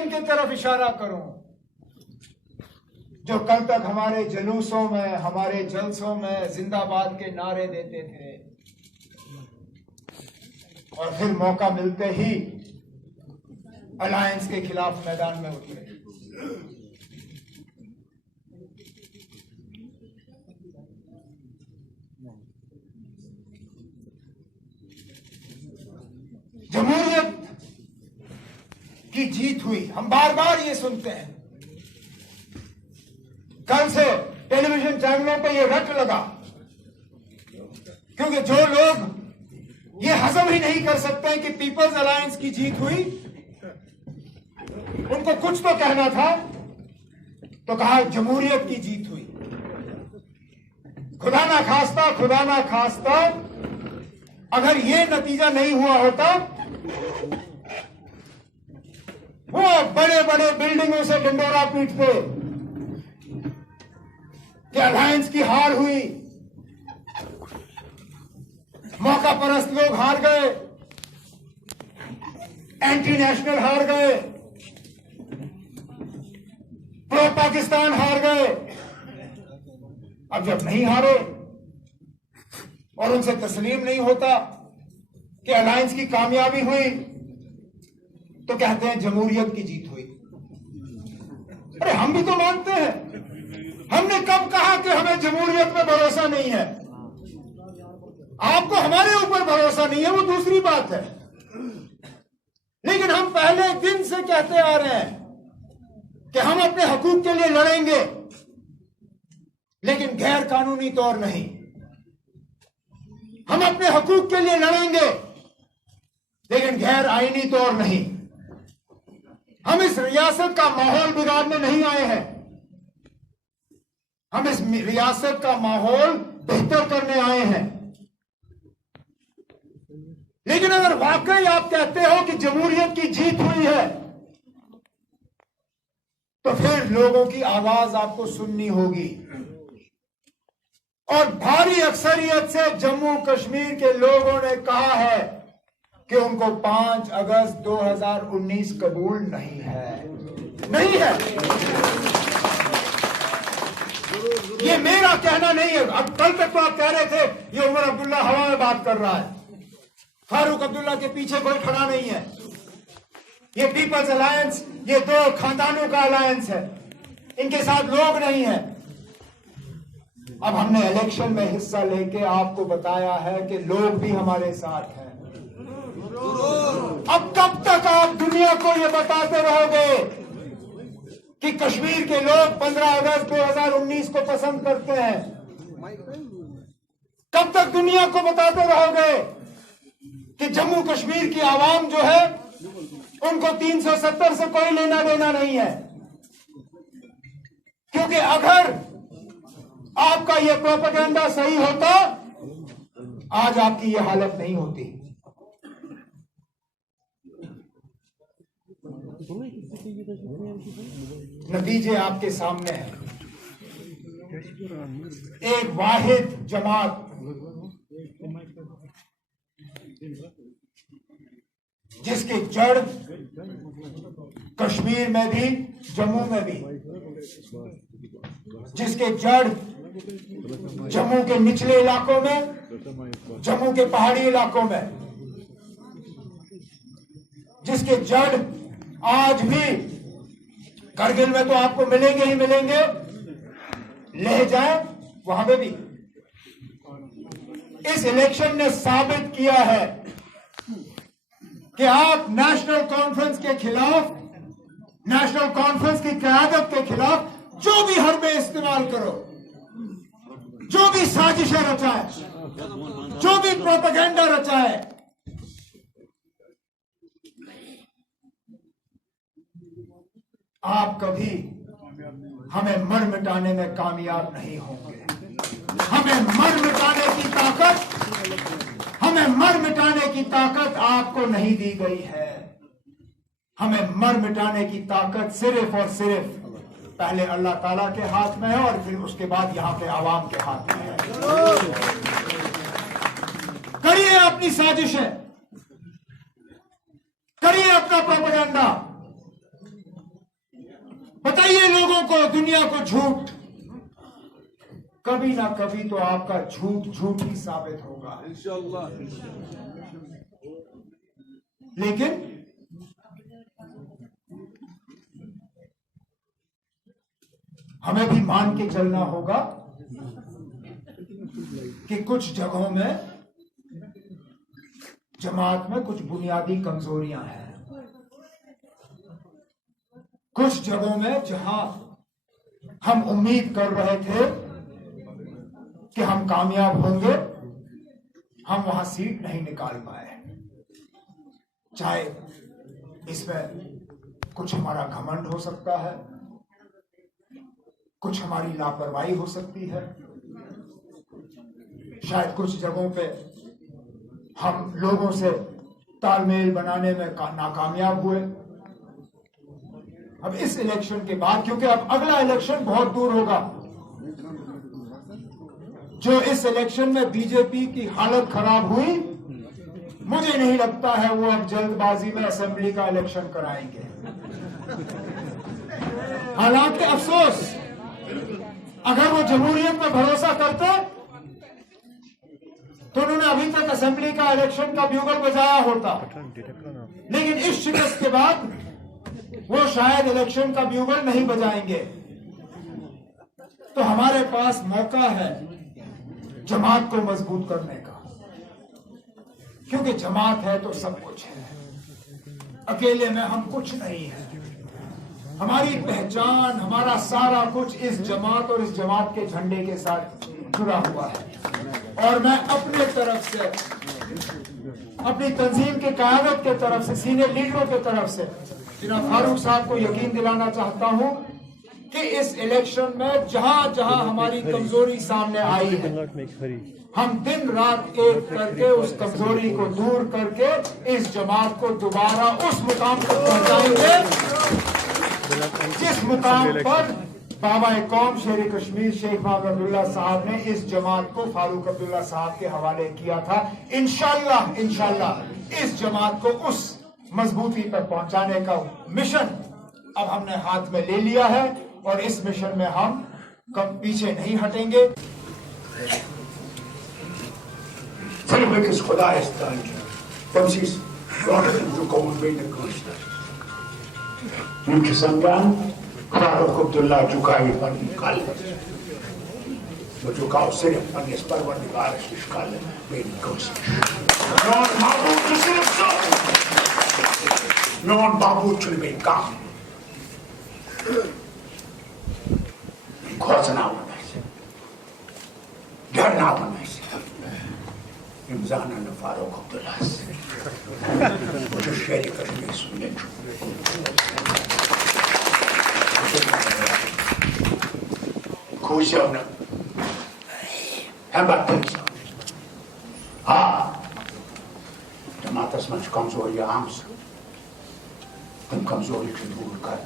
इनकी तरफ इशारा करूं जो कल तक हमारे जुलूसों में, हमारे जलसों में जिंदाबाद के नारे देते थे और फिर मौका मिलते ही अलायंस के खिलाफ मैदान में उतरे। जमहूरियत की जीत हुई, हम बार बार ये सुनते हैं। कल से टेलीविजन चैनलों पे ये रट लगा, क्योंकि जो लोग ये हजम ही नहीं कर सकते कि पीपल्स अलायंस की जीत हुई, उनको कुछ तो कहना था, तो कहा जमहूरियत की जीत हुई। खुदा ना खास्ता अगर ये नतीजा नहीं हुआ होता, वो बड़े बड़े बिल्डिंगों से डंडोरा पीटते कि अलायंस की हार हुई, मौका परस्त लोग हार गए, एंटी नेशनल हार गए, प्रो पाकिस्तान हार गए। अब जब नहीं हारे और उनसे तस्लीम नहीं होता कि अलायंस की कामयाबी हुई, तो कहते हैं जमहूरियत की जीत हुई। अरे हम भी तो मानते हैं, हमने कब कहा कि हमें जमहूरियत में भरोसा नहीं है? आपको हमारे ऊपर भरोसा नहीं है, वो दूसरी बात है, लेकिन हम पहले दिन से कहते आ रहे हैं कि हम अपने हकूक के लिए लड़ेंगे, लेकिन गैर कानूनी तौर नहीं। हम अपने हकूक के लिए लड़ेंगे, लेकिन गैर आईनी तौर नहीं। हम इस रियासत का माहौल बिगाड़ने नहीं आए हैं, हम इस रियासत का माहौल बेहतर करने आए हैं। लेकिन अगर वाकई आप कहते हो कि जमहूरियत की जीत हुई है, तो फिर लोगों की आवाज आपको सुननी होगी। और भारी अक्सरियत से जम्मू कश्मीर के लोगों ने कहा है कि उनको 5 अगस्त 2019 कबूल नहीं है। ये मेरा कहना नहीं है। अब कल तक तो आप कह रहे थे ये उमर अब्दुल्ला हवा में बात कर रहा है, फारूक अब्दुल्ला के पीछे कोई खड़ा नहीं है, ये पीपल्स अलायंस ये 2 खानदानों का अलायंस है, इनके साथ लोग नहीं है। अब हमने इलेक्शन में हिस्सा लेके आपको बताया है कि लोग भी हमारे साथ हैं। अब कब तक आप दुनिया को ये बताते रहोगे कि कश्मीर के लोग 15 अगस्त 2019 को पसंद करते हैं? कब तक दुनिया को बताते रहोगे कि जम्मू कश्मीर की आवाम जो है उनको 370 से कोई लेना देना नहीं है? क्योंकि अगर आपका यह प्रोपेगेंडा सही होता, आज आपकी यह हालत नहीं होती। नतीजे आपके सामने हैं। एक वाहिद जमात जिसकी जड़ कश्मीर में भी, जम्मू में भी, जिसके जड़ जम्मू के निचले इलाकों में, जम्मू के पहाड़ी इलाकों में, जिसके जड़ आज भी करगिल में तो आपको मिलेंगे ही मिलेंगे, ले जाए वहां पे भी। इस इलेक्शन ने साबित किया है कि आप नेशनल कॉन्फ्रेंस के खिलाफ, नेशनल कॉन्फ्रेंस की क़यादत के खिलाफ जो भी हरबे इस्तेमाल करो, जो भी साजिशें रचाए, जो भी प्रोपेगेंडा रचाए, आप कभी हमें मर मिटाने में कामयाब नहीं होंगे। हमें मर मिटाने की ताकत आपको नहीं दी गई है। हमें मर मिटाने की ताकत सिर्फ और सिर्फ पहले अल्लाह ताला के हाथ में है और फिर उसके बाद यहाँ के आवाम के हाथ में है। करिए अपनी साजिशें, करिए अपना प्रोपेगेंडा, दिखाइए लोगों को, दुनिया को झूठ। कभी ना कभी तो आपका झूठ झूठ ही साबित होगा इंशाअल्लाह। लेकिन हमें भी मान के चलना होगा कि कुछ जगहों में जमात में कुछ बुनियादी कमजोरियां हैं। कुछ जगहों में जहां हम उम्मीद कर रहे थे कि हम कामयाब होंगे, हम वहां सीट नहीं निकाल पाए। चाहे इसमें कुछ हमारा घमंड हो सकता है, कुछ हमारी लापरवाही हो सकती है, शायद कुछ जगहों पे हम लोगों से तालमेल बनाने में नाकामयाब हुए। अब इस इलेक्शन के बाद, क्योंकि अब अगला इलेक्शन बहुत दूर होगा, जो इस इलेक्शन में बीजेपी की हालत खराब हुई, मुझे नहीं लगता है वो अब जल्दबाजी में असेंबली का इलेक्शन कराएंगे। हालांकि अफसोस, अगर वो जमहूरियत में भरोसा करते तो उन्होंने अभी तक असेंबली का इलेक्शन का ब्यूगल बजाया होता, लेकिन इस शिकस्त के बाद वो शायद इलेक्शन का ब्यूगल नहीं बजाएंगे। तो हमारे पास मौका है जमात को मजबूत करने का, क्योंकि जमात है तो सब कुछ है, अकेले में हम कुछ नहीं है। हमारी पहचान, हमारा सारा कुछ इस जमात और इस जमात के झंडे के साथ जुड़ा हुआ है। और मैं अपने तरफ से, अपनी तंजीम के क़यादत के तरफ से, सीनियर लीडरों के तरफ से जनाब फारूक साहब को यकीन दिलाना चाहता हूं कि इस इलेक्शन में जहां जहां हमारी कमजोरी सामने आई है, हम दिन रात एक करके उस कमजोरी को दूर करके इस जमात को दोबारा उस मुकाम पर पहुंचाएंगे जिस मुकाम पर बाबा कौम शेर कश्मीर शेख मोहम्मद अब्दुल्ला साहब ने इस जमात को फारूक अब्दुल्ला साहब के हवाले किया था। इंशाअल्लाह इस जमात को उस मजबूती पर पहुंचाने का मिशन अब हमने हाथ में ले लिया है और इस मिशन में हम कब पीछे नहीं हटेंगे। फारूक अब्दुल्ला झुकाई पर निकाल, वो झुकाओ सिर्फ पर इस पर निकाल निकाल मेरी कोशिश। नॉन बाबू सिर्फ नॉन बाबू चुनबे काम घोषणा होने से, डरना होने से, इम्जान ने फारूक अब्दुल्ला से मुझे शेर कश्मीर सुनने खुशियों ने हम बात जमात समझ कमजोरी आम से तुम कमजोरी को दूर कर